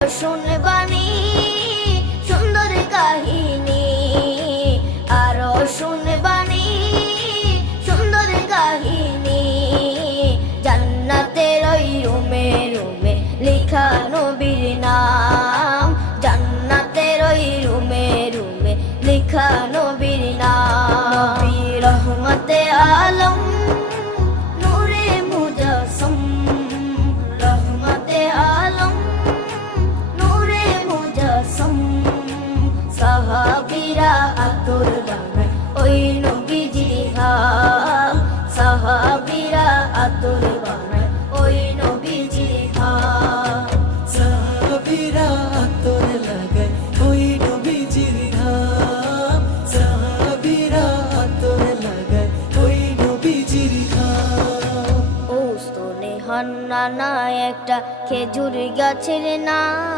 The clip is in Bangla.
শুনবানি সুন্দর কাহিনী, আরো শুনবানি সুন্দর কাহিনী। জান্নাতের ওই রুমে রুমে লেখা নবীর নাম, জান্নাতের ওই রুমে রুমে লেখা নবীর নাম। নবী রহমতে আলম নূরে মুজাসসম, রহমতে আলম নূরে মুজাসসম। সাহাবীরা আতর বানায় ওই নবীজির ঘাম, সাহাবীরা আতর বানায় ওই নবীজির ঘাম। সাহাবীরা আতর লাগায় ওই নবীজির ঘাম, সাহাবীরা আতর লাগায় ওই নবীজির ঘাম। ও স্তনে হান্নানা একটা খেজুর গাছের নাম।